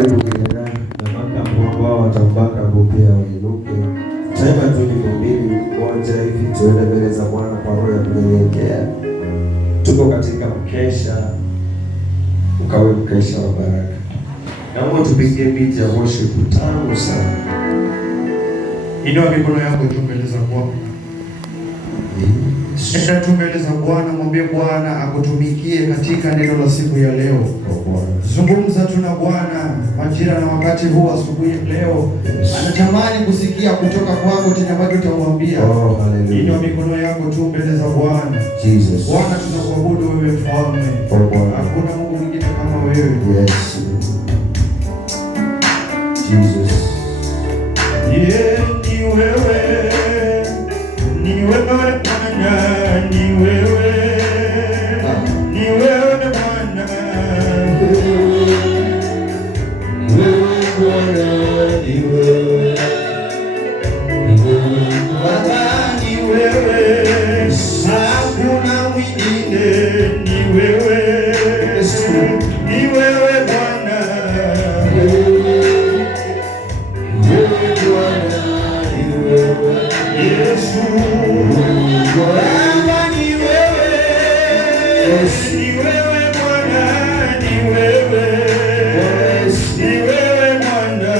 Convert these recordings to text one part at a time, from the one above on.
Karibu kijana na maka ambao watambaka pia wainuke. Taifa tu ni mbili moja hivi tuende mbele za Bwana kwa roho ya kunyenyekea. Tuko katika mkesha, ukawe mkesha wa baraka. Naomba tupige beat ya worship tamu sana. Inua mikono yako juu mbele za Bwana. Enda tu mbele za Bwana, mwambie Bwana akutumikie katika neno la siku ya leo. Zungumza tu na Bwana majira na wakati huu asubuhi leo. Anatamani kusikia kutoka kwako tena bado utamwambia. Inua mikono yako tu mbele za Bwana. Jesus. Bwana, tunakuabudu wewe mfalme. Hakuna Mungu mwingine kama wewe. Yes. Jesus. Yeah, ni wewe. Ni wewe Bwana, ni wewe. Ni wewe Bwana. Wewe Bwana, ni wewe. Baba, ni wewe. Hakuna mwingine, ni wewe. Ni wewe Bwana. Yesu, Baba ni wewe, ni wewe Bwana, ni wewe, ni wewe Bwana,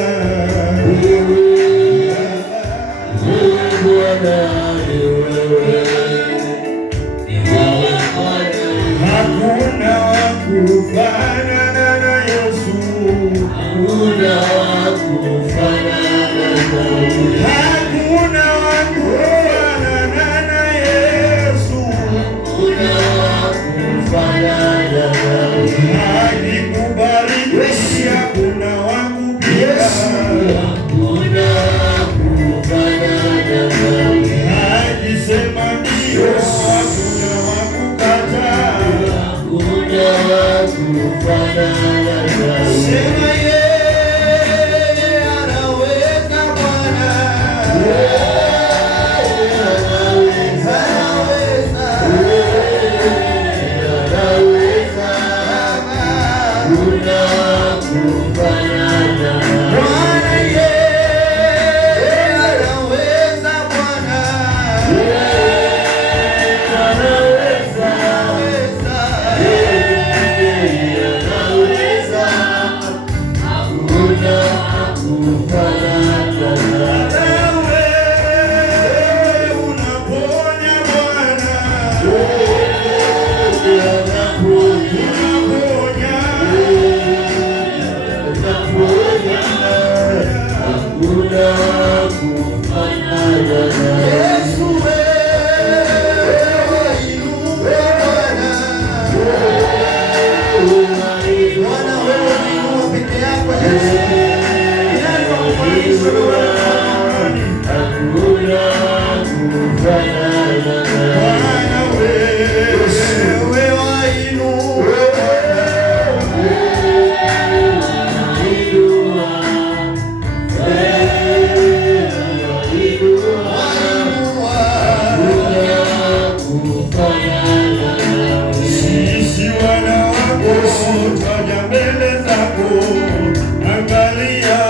hakuna wa kufanana na Yesu, hakuna wa kufanana na Yesu. Hakuna wa kufanana na Yesu. Akikubariki hakuna wa kupinga. Akisema ndio hakuna wa kukataa. Sema yeye anaweza Bwana. Angalia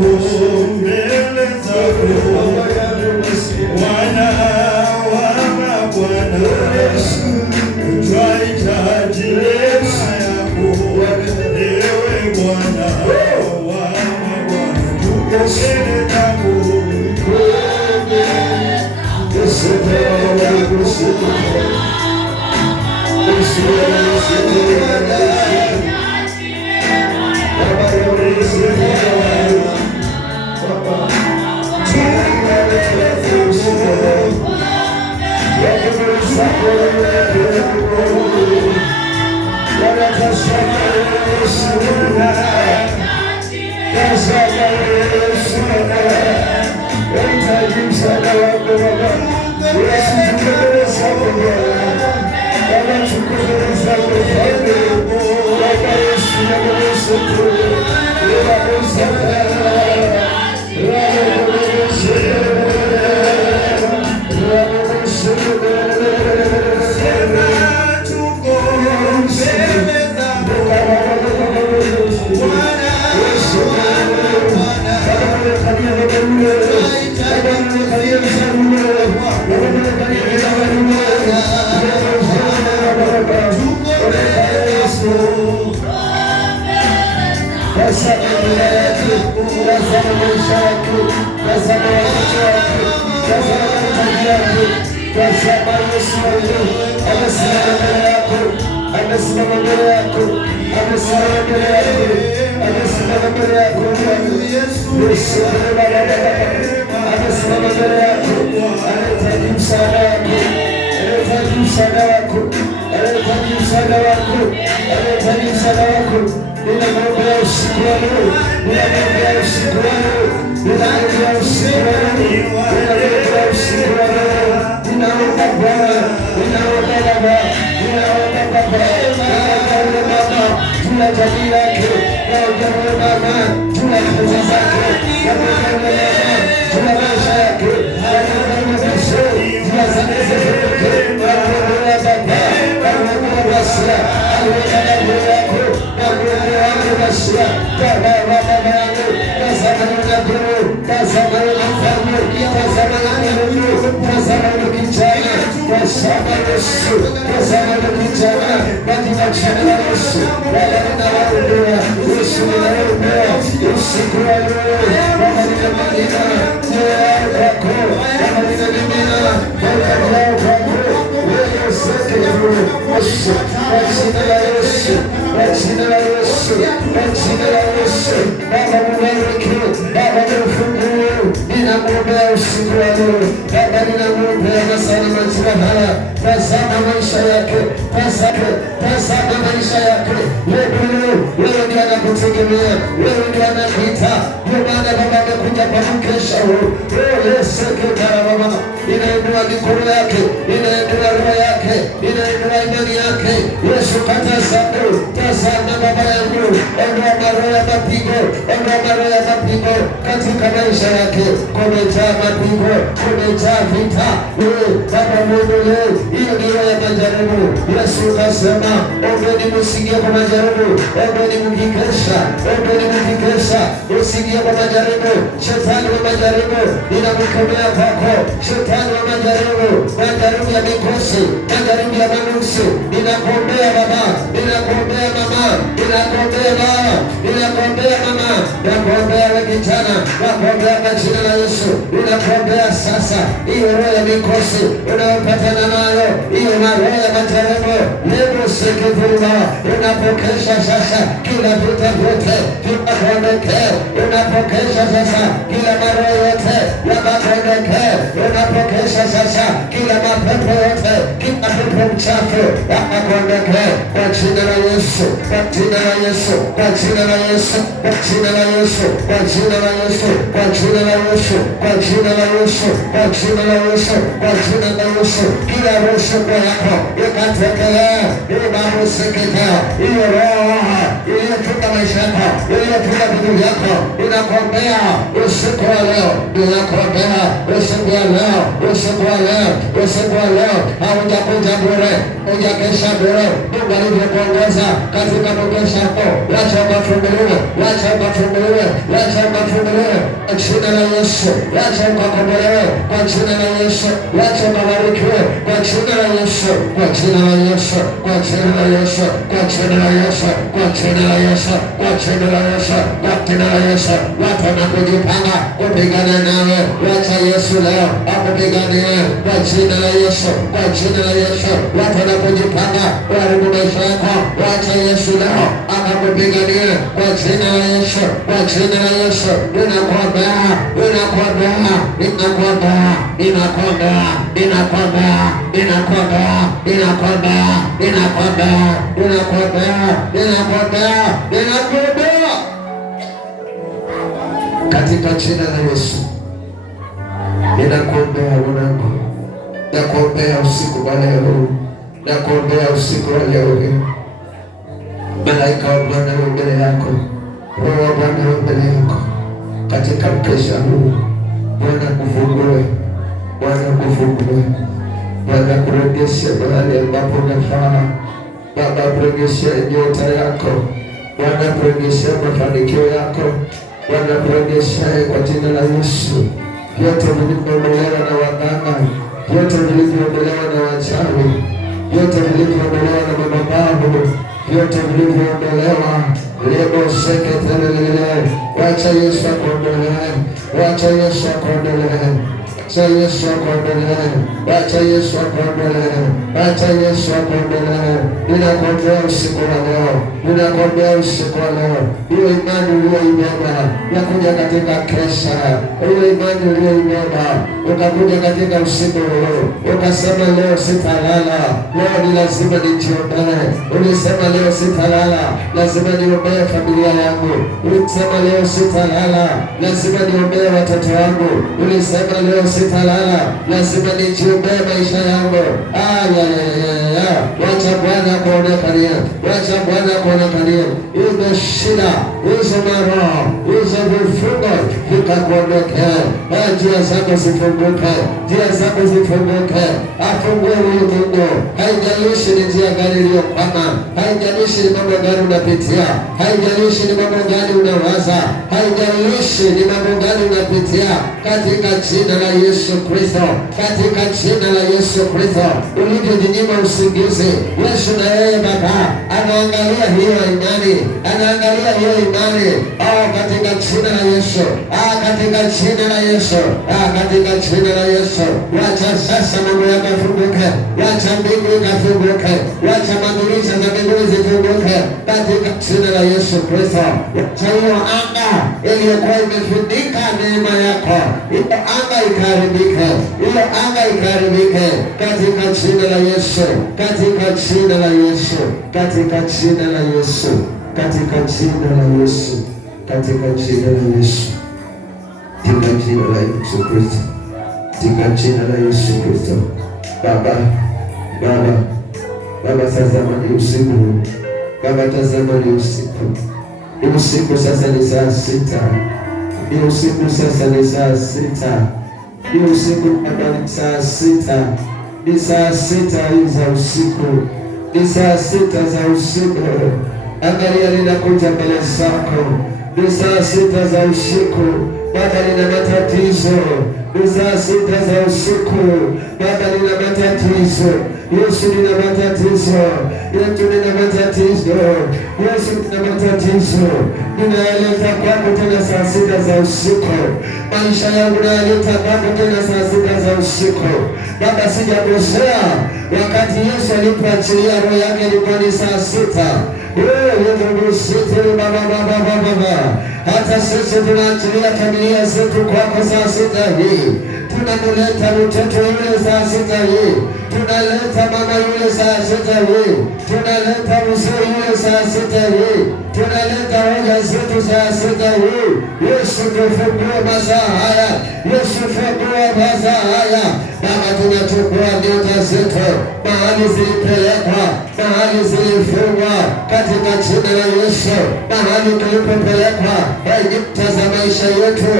mbele zako Bwana wa mabwana, twahitaji neema yako ewe Bwana wa mabwana, tuko mbele zako usiku wa leo, ninakuombea usiku wa leo usiku wa leo, usiku wa leo haujakuja bure, hujakesha bure. Mungu alivyokuongoza katika mkesha hapo, wacha ukafunguliwe, wacha ukafunguliwe, wacha ukafunguliwe kwa jina la Yesu, wacha ukakombolewe kwa jina la Yesu, wacha ukabarikiwe kwa jina la Yesu, kwa jina la Yesu, kwa jina la Yesu, kwa jina la Yesu, kwa jina la Yesu, kwa jina la Yesu, kwa jina la Yesu. Watu wanapojipanga kupigana nawe, wacha Yesu leo akupiganie kwa jina la Yesu, kwa jina la Yesu. Watu wanapojipanga kuharibu maisha yako, wacha Yesu leo akakupiganie kwa jina la Yesu, kwa jina la Yesu. Ninakuombea, ninakuombea, ninakuombea, ninakuombea, ninakuombea, ninakuombea, ninakuombea, ninakuombea, ninakuombea, ninakuombea, ninakuombea katika jina la Yesu. Ninakuombea mwanangu, nakuombea usiku wa leo, nakuombea usiku wa leo. Malaika wa Bwana wa mbele yako, Roho wa Bwana wa mbele yako katika mkesha huu. Bwana kufungue, Bwana kufungue, Bwana kurejeshe mahali ambapo unafaa. Baba kurejeshe nyota yako, Bwana kurejeshe mafanikio yako, Bwana kurejeshe kwa jina la Yesu. Vyote vilivyoondolewa na waganga, vyote vilivyoondolewa na wachawi, vyote vilivyoondolewa na mababu, vyote vilivyoondolewa lebo sheke telelele, wacha Yesu akuondolee, wacha Yesu akuondolee, wacha Yesu akuondolee, wacha Yesu akuondolee, wacha Yesu akuondolee. Ninakuombea usiku wa leo, ninakuombea usiku wa leo, hiyo imani uliyoibeba ya kuja katika kesha, hiyo imani uliyoibeba ukakuja katika usiku huu, ukasema leo sitalala, leo ni lazima nijiombee. Ulisema leo sitalala, lazima niombee familia yangu. Ulisema leo sitalala, lazima niombee watoto wangu. Ulisema leo sitalala, lazima nijiombee maisha yangu. Wacha Bwana kuonekania, wacha Bwana kuonekania. Hizo shida, hizo maroho, hizo vifungo vikakuondokea. Njia zako zifunguke, njia zako zifunguke. Afungue huyu Mungu. Haijalishi ni njia gani iliyokwama, haijalishi ni mambo gani unapitia, haijalishi ni mambo gani unawaza, haijalishi ni mambo gani unapitia, katika jina la Yesu Kristo, katika jina la Yesu Kristo. Ulivyojinyima usingizi, Yesu na yeye Baba anaangalia hiyo imani, anaangalia hiyo imani. Katika jina la Yesu, katika jina la Yesu, katika jina la Yesu. Wacha sasa mambo yako yafunguke, wacha mbingu ikafunguke, wacha madirisha za mbinguni zifunguke katika jina la Yesu Kristo. Wacha hiyo anga iliyokuwa imefunika neema yako, hiyo anga ikaharibike, hiyo anga ikaharibike katika jina la Yesu, katika jina la Yesu, katika jina la Yesu, katika jina la Yesu, katika jina la Yesu, katika jina la Yesu Kristo, katika jina la Yesu Kristo. Baba, tazama ni usiku. Baba, tazama ni usiku. Ni usiku sasa, ni saa 6. Ni usiku sasa, ni saa 6. Ni usiku Baba, ni saa 6. Ni saa 6 za usiku, ni saa 6 za usiku. Angalia linakuja mbele zako, ni saa 6 za usiku. Baba, nina matatizo, ni saa 6 za usiku. Baba, nina matatizo. Yesu, nina matatizo. Yesu, nina matatizo. Yesu, nina matatizo. Ninayaleta kwako tena saa 6 za usiku. Maisha yangu nayaleta kwako tena saa 6 za usiku. Baba, sijakosea. Wakati Yesu alipoachilia roho yake ilikuwa ni saa 6. Baba, hata sisi tunaachilia familia zetu kwako saa 6 hii. Tunamuleta mtoto yule saa 6 hii. Tunaleta mama yule saa 6 hii. Tunaleta mzee yule saa 6 hii. Tunaleta hoja zetu saa 6 hii. Yesu, tufungue masaa haya. Yesu, fungua masaa haya. Baba, tunachukua nyota zetu mahali zilipelekwa. mahali zilifungwa katika jina la Yesu, mahali tulipopelekwa nyuta za maisha yetu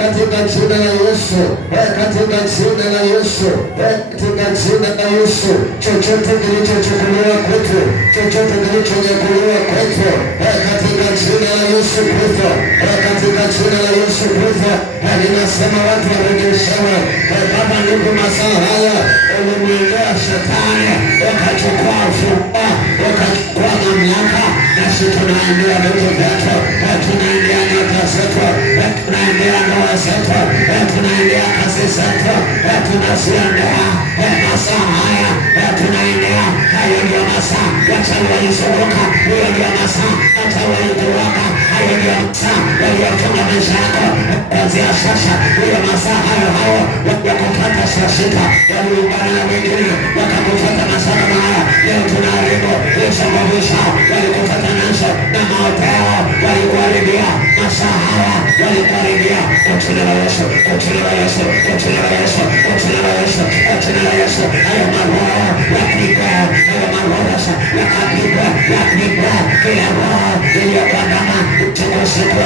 katika jina la Yesu, katika jina la Yesu, katika jina la Yesu, chochote kilichochukuliwa kwetu, chochote kilichonyakuliwa kwetu katika jina la Yesu Kristo, katika jina la Yesu Kristo, ninasema watu warejeshewe. Baba, ndipo masaa haya ulimwendea Shetani ukachukua ufunguo, ukachukua mamlaka, nasi tunaendea vitu vyetu, tunaendea nyota zetu, tunaendea ndoa zetu, tunaendea kazi zetu, tunaziendea masaa haya, tunaendea. Hayo ndio masaa wachawi walizunguka, hiyo ndio masaa wachawi walituwaka, hayo ndio masaa waliofunga maisha yako. Kuanzia sasa, hiyo masaa hayo wakupata saa sita, waliungana na wengine wakakupata masaa kama haya. Leo tunaharibu hizo nguvu zao, walikupata nazo na maoteo, walikuharibia masaa haya, walikuharibia kwa jina la Yesu, kwa jina la Yesu, kwa jina la Yesu, kwa jina la Yesu, kwa jina la Yesu. Hayo maroho yapigwe, hayo maroho yakapigwe, yapigwe, kila roho iliyokuandama usiku usiku,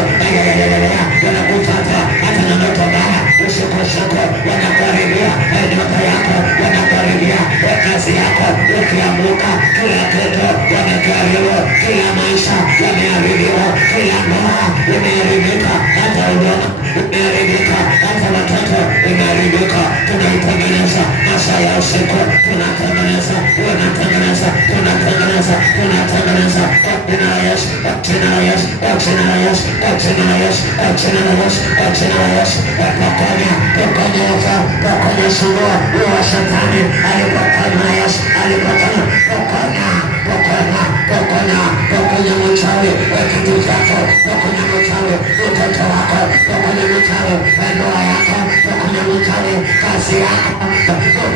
wanakupata hata na ndoto mbaya usiku usiku, wanakuharibia ndoto yako, wanakuharibia kazi yako, ukiamuka kila kitu wamekiharibu, kila maisha yameharibiwa, kila ndoa imeharibika, hata huduma imeharibika, hata watoto imeharibika. Tunaitengeneza masaa ya usiku, tunatengeneza, tunatengeneza, tunatengeneza, tunatengeneza kwa jina la Yesu, kwa jina la Yesu, kwa jina la Yesu, kwa jina la Yesu, kwa jina la Yesu, kwa jina la Yesu. Pokonya, pokonya ufa, pokonya sumbua wa Shetani, alipokonywa Yesu, alipokonywa, pokonya, pokonya, pokonya, pokonya mchawi kitu chako, pokonya mchawi mtoto wako, pokonya mchawi ndoa yako, pokonya mchawi kazi yako,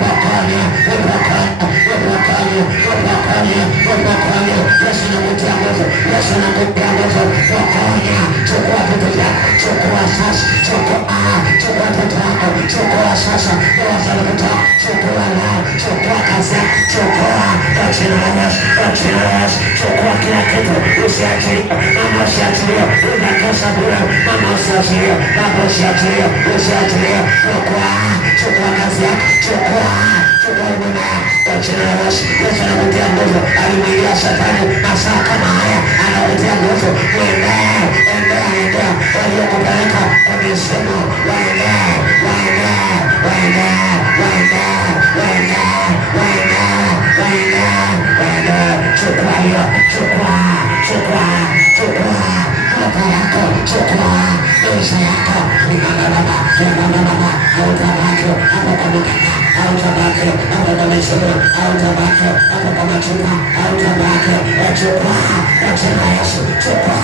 pokonya, pokonya, pokonya, pokonya, pokonya. Yesu anakutia nguvu, Yesu anakutia nguvu, pokonya, chukua vitu vyako, chukua sasa, chukua, chukua vitu vyako, chukua sasa, ndoa za mtoto, chukua leo, chukua kazi yako, chukua kwa jina la Yesu, kwa jina la Yesu, chukua kila kitu, usiachilie, mama usiachilie, unakosa bure, mama usiachilie, baba usiachilie, usiachilie, chukua, chukua kazi yako, chukua, chukua huduma kwa jina la Yesu. Yesu anakutia nguvu, alimwingia Shetani masaa kama haya, anakutia nguvu, uendee, endea, endea, waliokupeleka kwa misimu, waendee, waendee, waendee, waendee, waendee, waendee, waendee, waendee, chukua hiyo, chukua, chukua, chukua ndoto yako, chukua maisha yako, inababa, inababa, hautabaki hapo kwa mikaka, hautabaki hapo kwa misimu, hautabaki hapo kwa machupa, hautabaki, chukua kwa jina la Yesu, chukua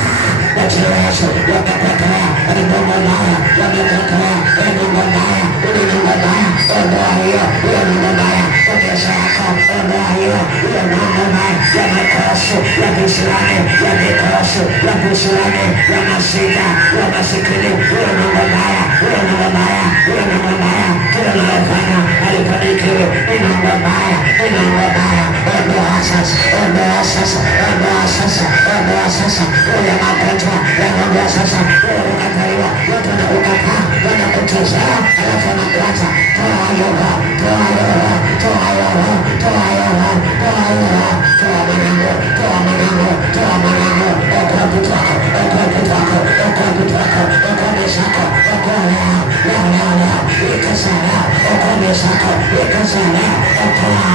kwa jina la Yesu. Wamekuwekea migongo mbaya, wamekuwekea migongo mbaya, migongo mbaya, ondoa hiyo, hiyo migongo mbaya kwa kesho yako, ondoa hiyo, hiyo migongo mbaya ya mikosi, ya visirani, ya mikosi, ya visirani, ya mashida, ya masikini, hiyo migongo mbaya, hiyo migongo mbaya, hiyo migongo mbaya, kila unayofanya halifanikiwi, migongo mbaya, migongo mbaya, ondoa sasa, ondoa sasa, ondoa sasa, ondoa sasa, huyo magonjwa yanaondoa sasa, huyo ukataliwa, watu wanakukataa, wanakuchezea, alafu wanakuacha. Toa hiyo roho, toa hiyo roho, toa hiyo roho, toa hiyo roho, toa hiyo roho, toa mwanangu, toa mwanangu, toa mwanangu, okoa vitu wako, okoa vitu wako, okoa vitu wako, okoa maisha yako, okoa leo, leo, leo, leo, ikasa leo, okoa maisha yako, ikasa leo, okoa,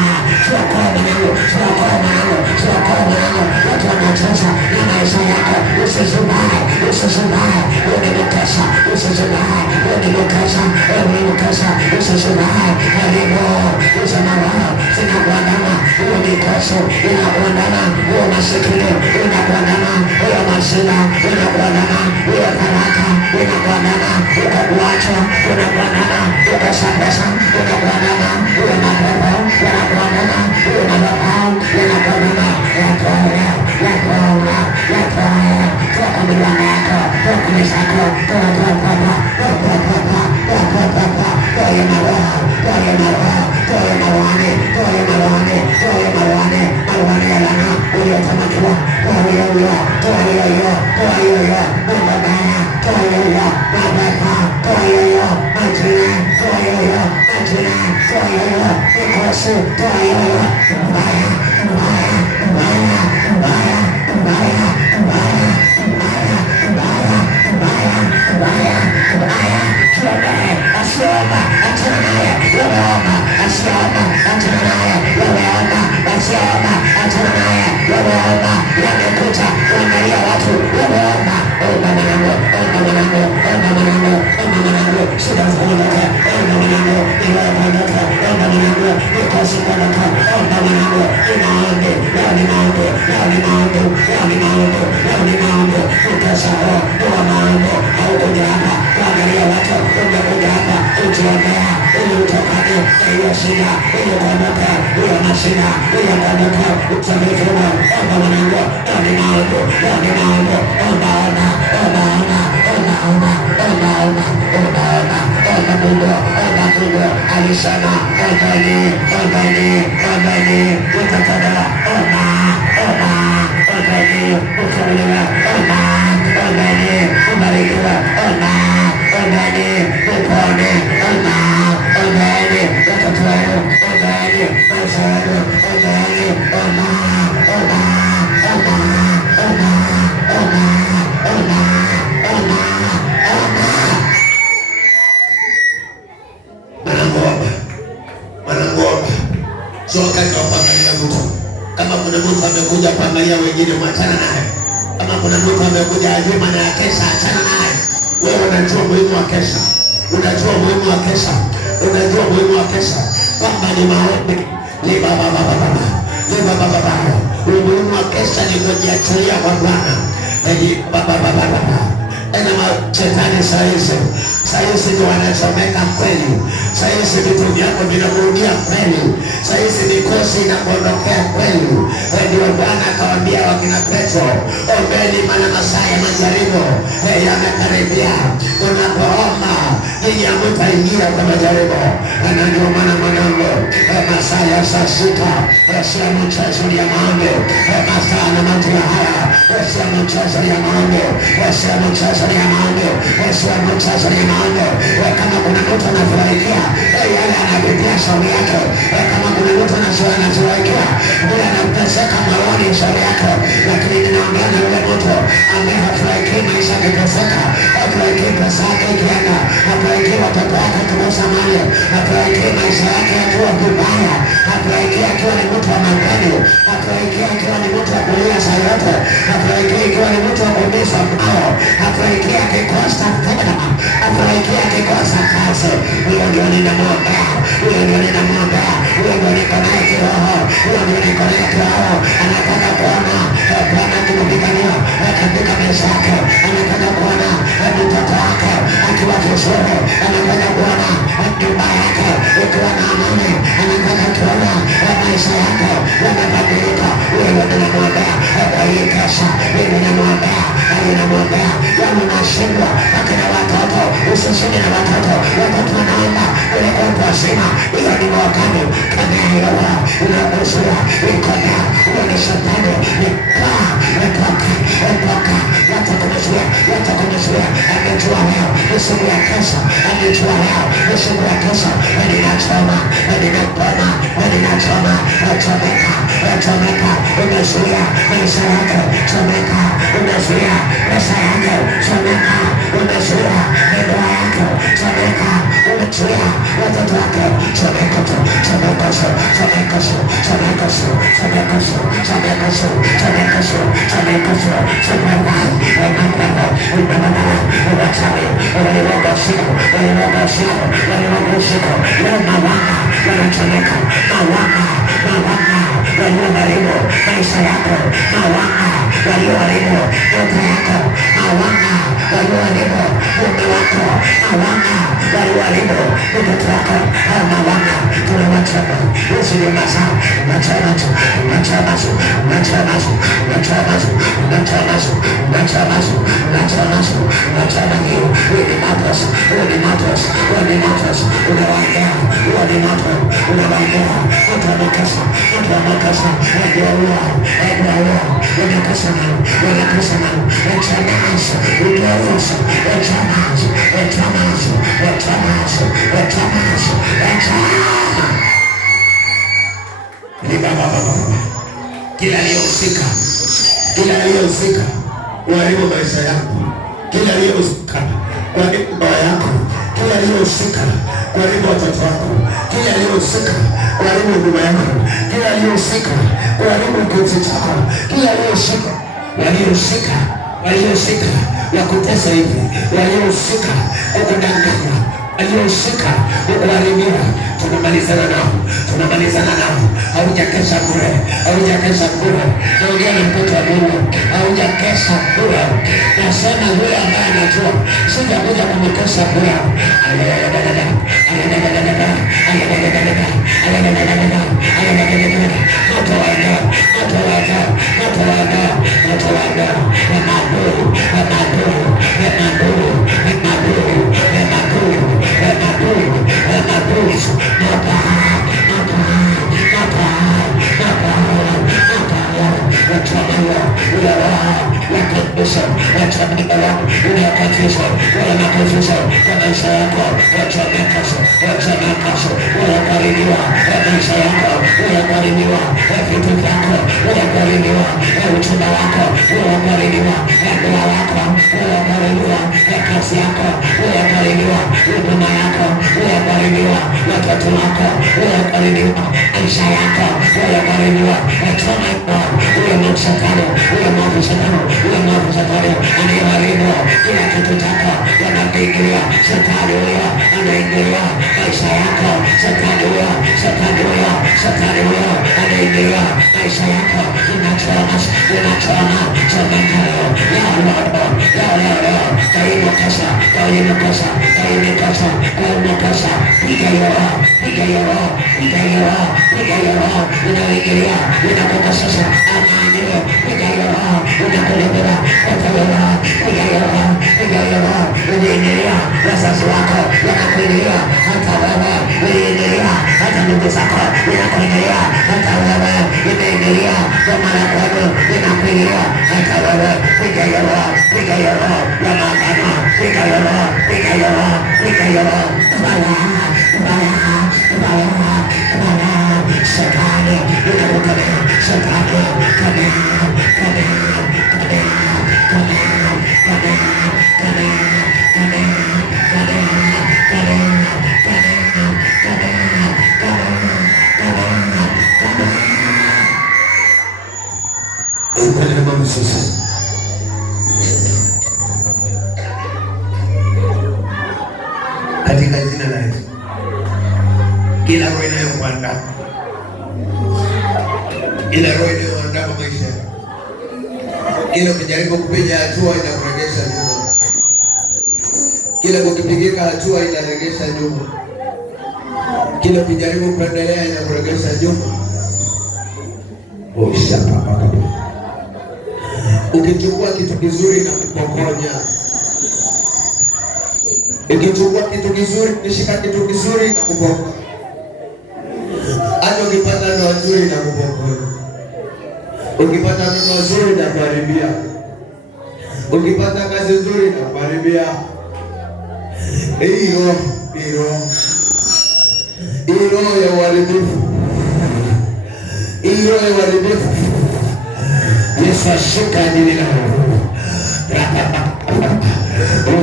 tuokoe mwanangu, tuokoe mwanangu, tuokoe mwanangu, watu wanacheza na maisha yako, usizubae, usizubae, unimukasa, usizubae, unimukasa, unimukasa, usizubae, haribu, usamawao, zinakuandama, unikoso, inakuandama, uo masikini, inakuandama, uo masina, inakuandama, uo talaka, inakuandama, uko kuachwa, inakuandama, uko sambasa, inakuandama, uo mapepo, inakuandama, uo madapao, inakuandama, yakuandama, yakuandama, yakuandama, toka milango yako, toka misako, toa maroho, toa marohani, toa marohani, toa marohani, Sio wakati wa kuangalia mtu. Kama kuna mtu amekuja kuangalia wengine, mwachana naye. Kama kuna mtu amekuja ajue maana ya kesha, achana naye. Wewe unajua muhimu wa kesha. Unajua umuhimu wa kesha. Unajua umuhimu wa kesha. Kwamba ni maombi. Ni baba. Umuhimu wa kesha ni kujiachilia kwa Bwana. Ni baba. Ena mashetani sahizi ndio wanasomeka kweli. Sahizi vitu vyako vinakurudia kweli. Sahizi mikosi inakuondokea kweli. Ndio Bwana akawaambia wakina Petro, ombeni maana masaa ya majaribu yamekaribia. Unapoomba nyinyi hamtaingia kwa majaribu. Na ndio maana mwanangu, masaa ya saa sita sio mchezo ya maombi. Masaa na majira haya sio mchezo ya maombi. Sio mchezo ya maombi. Sio mchezo ya maombi. Kama kuna mtu anafurahikia yale anapitia shauri yake, kama kuna mtu anafurahikia yule anapeseka maoni shauri yake, lakini ninaongea na yule mtu ambaye hafurahiki maisha yakiteseka, hafurahiki pesa yake ikienda, hafurahiki watoto wake kukosa mali, hafurahiki maisha yake yakiwa vibaya, hafurahiki akiwa ni mtu wa madeni, hafurahiki akiwa ni mtu wa kulia saa yote, hafurahiki akiwa ni mtu wa kuumiza moyo, hafurahiki akikosa fedha, hafurahiki akikosa kazi. Huyo ndio ninamwombea, huyo ndio ninamwombea, huyo ndio niko naye kiroho, huyo ndio niko naye kiroho. Anataka kuona Bwana akimupigania katika maisha yake, anataka kuona mtoto wake akiwa vizuri, anataka kuona nyumba yake ikiwa na amani, anataka kuona maisha yake yamebadilika. Huyo ndio ninamwombea kwa hii kesha, ninamwombea. Yaani unashindwa akina watoto, usishinde na watoto wanaomba ule kwa wazima. Hiyo ni mwakani kama hiyo unakuzuia ikona huyo ni shetani. Watakumezuia amejua leo ni siku ya kesho, amejua leo ni siku ya kesho. Ninachoma chomeka, umezuia maisha yako, chomeka, umezuia pesa yako, chomeka, umezuia ndoa yako, chomeka, umezuia watoto wako, chomeka tu, chomeka walioharibu maisha yako, mawanga walioharibu nyota yako, mawanga walioharibu mume wako, mawanga walioharibu mtoto wako, mawanga tunawachoma. shaka. Yesu ni mazao. Unatoa macho. Unatoa macho. Unatoa macho. Unatoa macho. Unatoa macho. Unatoa macho. Unatoa macho. Unatoa macho. Wewe ni matos. Wewe ni matos. Wewe ni matos. Unawaambia. Wewe ni matos. Unawaambia. Utamkasa. Utamkasa. Ndio. Unakasa na. Unakasa na. Utamkasa. Utamkasa. Utamkasa. Utamkasa. Utamkasa. Utamkasa. Kila aliyehusika kuharibu maisha yako, kila aliyehusika kuharibu ndoa yako, kila aliyehusika kuharibu watoto wako, kila aliyehusika kuharibu huduma yako, kila aliyehusika kuharibu kiti chako, kila waliohusika wakutesa hivi, waliohusika kukudanganya, waliohusika kukuharibia, tunamalizana nao. Haujakesha bure. Naongea na mtoto wa Mungu, haujakesha bure. Nasema yule ambaye anajua sijakuja kumkesha bure. Wazazi wako wanakuingilia, hata wewe uliingilia, hata ndugu zako wanakuingilia, hata wewe umeingilia, boma la kwenu linakuingilia, hata wewe piga hiyo roho ya maagano, piga hiyo roho Shetani unakukemea, Shetani katika jina la Yesu, kila roho inayokuandaa, kila roho inayoandaa maisha yako, kila ukijaribu kupiga hatua inakuregesha nyuma, kila ukipigika hatua inaregesha nyuma, kila ukijaribu kuendelea inakuregesha nyuma. Ukichukua kitu kizuri na kupokonya, ukichukua kitu kizuri, ukishika kitu kizuri na kupokonya, hata ukipata ndoa nzuri na kupokonya, ukipata ndoa nzuri na kuharibia, ukipata kazi nzuri na kuharibia. Hiyo ya uharibifu, hiyo ya uharibifu, Yesu ashuka ndani na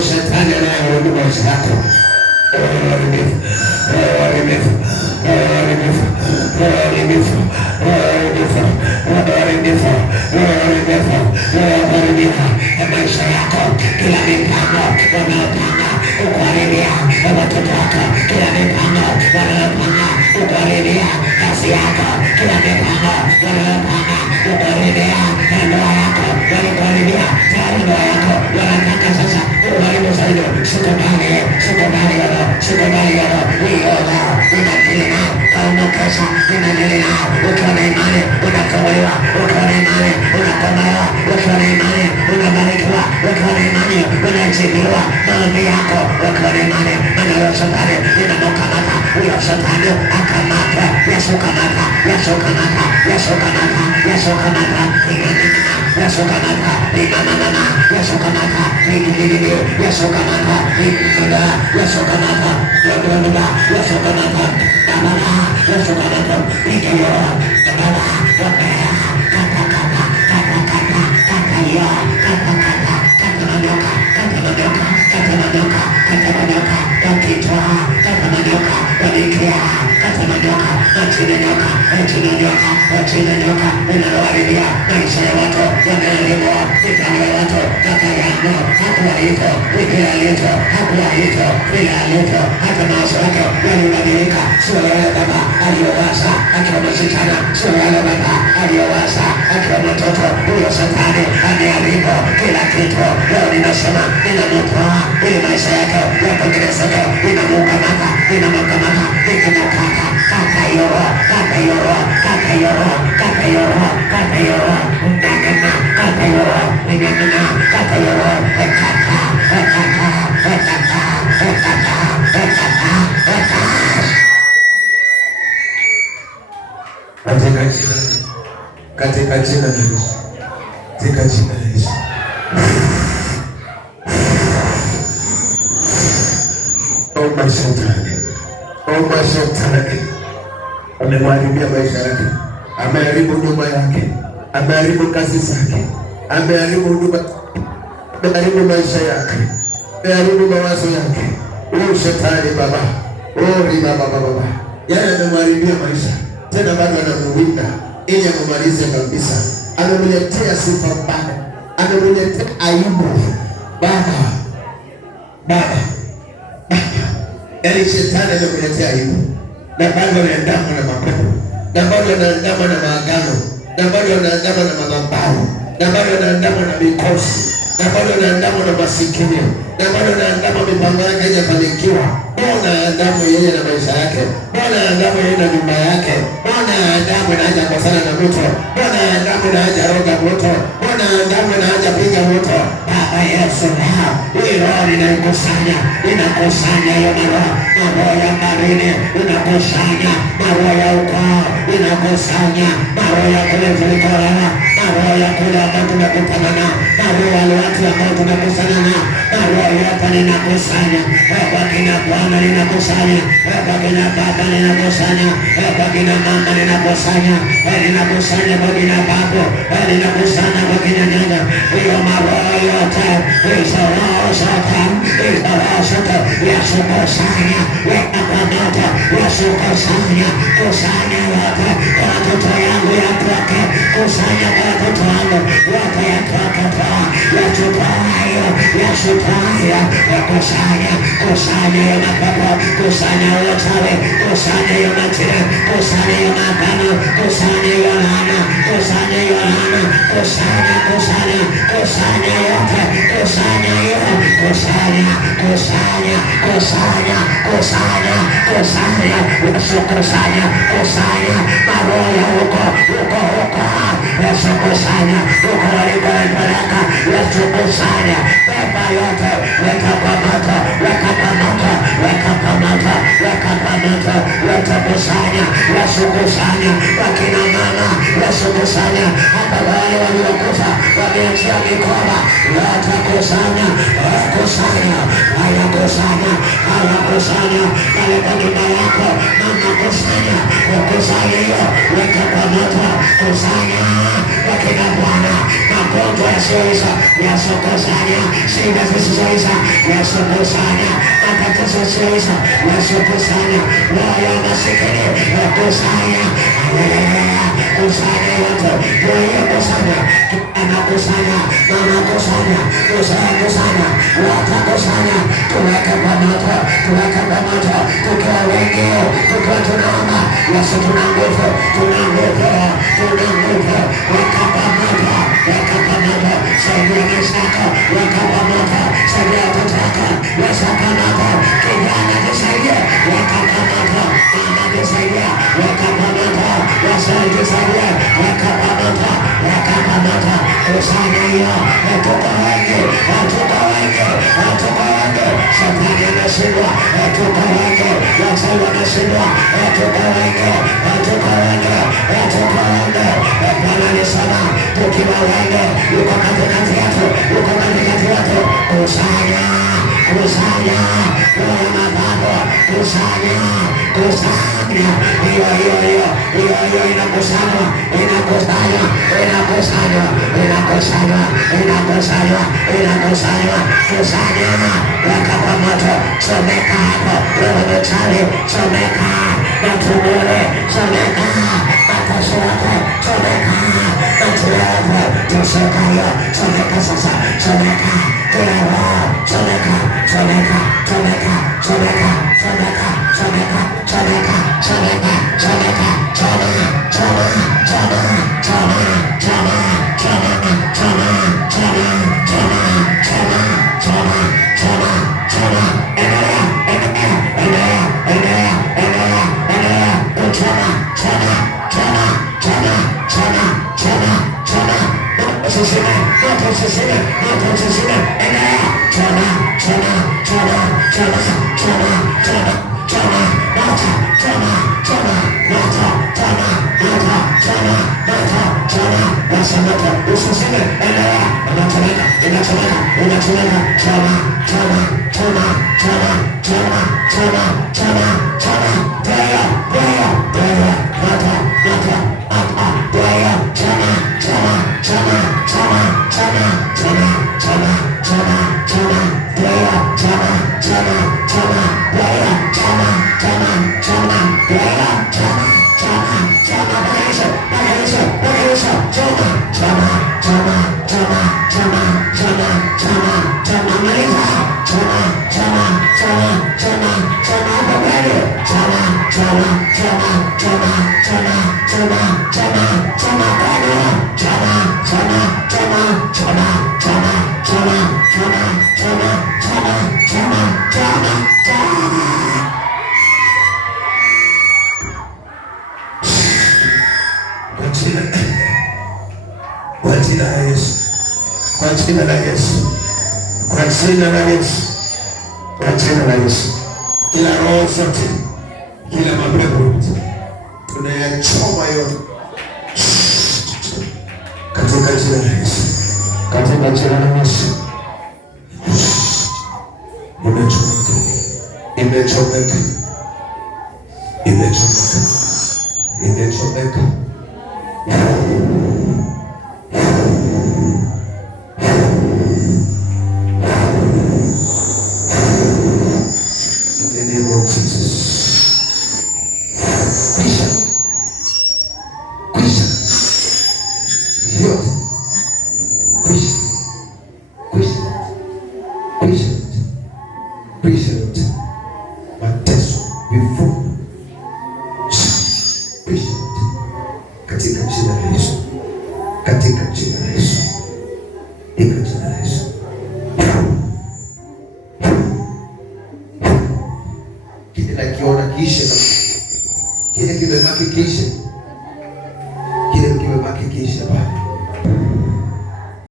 Shetani anayeharibu maisha yako, maisha yako, kila mipango wanaopanga kukuharibia watoto wako, kila mipango wanaopanga kukuharibia kazi yako, kila mipango wanaopanga kukuharibia ndoa yako, wanakuharibia tayari ndoa yako, wanataka sasa uharibu zaidi. Shuka ndani sikubali yoro, hiyo leo, ninakili nao, kaunokesha, ninanili nao, ukiwa na imani, unakombolewa, ukiwa na imani, unakombolewa, ukiwa na imani, unabarikiwa, ukiwa na imani, unajibiwa, maombi yako, ukiwa na imani, maana huyo shetani, ninamukamata, huyo shetani, akamata, Yesu kamata, Yesu kamata, Yesu kamata, Yesu kamata, Yesu kamata, mama, Yesu kamata, Yesu kamata, Yesu kamata, Yesu kamata, mama, Yesu kamata, ikiyo, mama, inayoharibia maisha ya watu, yanaharibu mipango ya watu, kaka yangu hakuwa hivyo, vile alivyo hakuwa hivyo, vile alivyo hata mawazo yake yalibadilika, sio yale baba aliyowaza akiwa msichana, sio yale baba aliyowaza akiwa mtoto. Huyo shetani ameharibu kila kitu. Leo ninasema ninamutoa ili maisha yake yatengenezeke, ninamukamata, ninamukamata, nikamukata, kata yoro, kata yoro, kata yoro, kata yoro, kata yoro, ndagana, kata yoro, ndagana, kata yoro, kata, katika jina la Yesu, katika jina la Yesu. Omba shetani amemharibia maisha yake, ameharibu nyumba yake, ameharibu kazi zake, ameharibu huduma, ameharibu maisha yake, ameharibu mawazo yake. Huyu shetani baba, baba, yeye amemharibia maisha, tena bado anamuwinda ili amumalize kabisa. Amemletea sifa mbaya, amemletea aibu baba. Yaani shetani amekuletea aibu, na bado anaandama na mapepo, na bado anaandama na maagano, na bado anaandama na madhabahu, na bado anaandama na mikosi, na bado anaandama na masikini, na bado anaandama mipango yake haijafanikiwa. Mbona anaandama yeye na maisha yake? Mbona anaandama yeye na nyumba yake? Mbona anaandama na haja kosana na mtu? Mbona anaandama na haja roga mtu? Mbona anaandama na haja piga mtu? Baba Yesu, hii roho ninakusanya, ninakusanya hiyo maroho ya marini, ninakusanya maroho ya ukoo, ninakusanya maroho ya kule tulikolewa, maroho ya kule ambao tumekutana nao, maroho ya watu ambao tumekusana nao, maroho yote ninakusanya. Kwa kina Bwana ninakusanya, kwa kina Baba ninakusanya, kwa kina mama ninakusanya, ninakusanya kwa kina babu, ninakusanya kwa kina nyanya. Hiyo maroho yote, hizo roho zote, yasukusanya, weka pamoja, yasukusanya, kusanya yote, watoto yangu yatoke, kusanya watoto wangu wote yatoke, yatupayo, yasupayo, kusanya, kusanya yo mapepo, kusanya uchawi, kusanya yo majira, kusanya yo mapano, kusanya yo laana, kusanya yo laana, kusanya yote, kusanya yo, kusanya, maroho ya huko, Yesu kusanya, huko walikoipeleka, Yesu kusanya, beba yote, weka pamoja, yote kusanya, Yesu kusanya, wakina mama, Yesu kusanya, hata wale waliokufa, wameachia mikoba, yote kusanya, haya kusanya, pale kwa nyumba yako, mama kusanya, hiyo, weka pamoja, kusanya, wakina Bwana, magonjwa yasiyoisha, Yesu kusanya, shida zisizoisha, Yesu kusanya, matatizo yasiyoisha, Yesu kusanya, roho ya masikini, kusanya, kusanya yote, roho kusanya, anakusanya, mama kusanya, watakusanya, tuweke pamoja, tukiwa wengi, tukiwa tunaomba, Yesu tuna nguvu, weka pamoja, saidia maisha yako, weka pamoja, saidia watoto wako, Yesu pamoja, kijana jisaidia kusanya hiyo, tuko wengi, tuko wengi, tuko wengi, shetani ameshindwa, tuko wengi, wachawi wameshindwa, tuko wengi, tuko wengi, tuko wengi. Bwana alisema tukiwa wengi, yuko katikati yetu, yuko katikati yetu. Kusanya, kusanya, roho ya mababu, kusanya, kusanya, hiyo inakusanywa, inakusanywa, inakusanywa, inakusanywa, inakusanywa, inakusanywa, kusanya, weka kwa moto, chomeka hapo, roho mchawi, chomeka, matungure, chomeka, matashi wako, chomeka, matu wako, tosheka hiyo, chomeka sasa, chomeka, kila roho, chomeka, chomeka, chomeka, chomeka, chomeka, chomeka, chomeka, chomeka, chomeka, choma, choma, choma, choma, choma, choma, choma, choma, choma, choma, choma, choma, choma, endelea, endelea, endelea, endelea, endelea, endelea, choma, choma, choma, choma, choma, choma, choma, usisime, usisime, usisime, endelea, choma, choma, choma, choma, choma, choma, choma, moto, choma, choma, moto, choma, moto, choma, moto, choma, washa moto, usisime, endelea, unachomeka, unachomeka, unachomeka, choma, choma, choma, choma, choma, choma, choma, choma, prayer, prayer, prayer, moto, moto, moto, prayer, choma, choma, choma, choma, choma, choma, choma, choma, choma, prayer, choma, choma, choma, prayer, choma, choma, choma, prayer, choma, choma, choma, badilisha, badilisha, badilisha, choma, choma, choma, choma, choma, choma, choma, choma, maliza, choma, choma, choma, choma, choma, hapo mbele, choma, choma, choma, choma, choma, choma, choma, choma, bado, choma, choma, choma, choma, choma, choma, choma, choma, choma, choma, choma, choma. Kwa jina la Yesu, kwa jina la Yesu, kwa jina la Yesu, kwa jina la Yesu, kila roho zote, kila mapepo tunayachoma yote katika jina la Yesu, katika jina la Yesu. Imechomeka, imechomeka, imechomeka, imechomeka. Mateso, vifungo, katika jina la Yesu, katika jina la Yesu, katika jina la Yesu. Kile nakiona kiishe, kile kimebaki kiishe.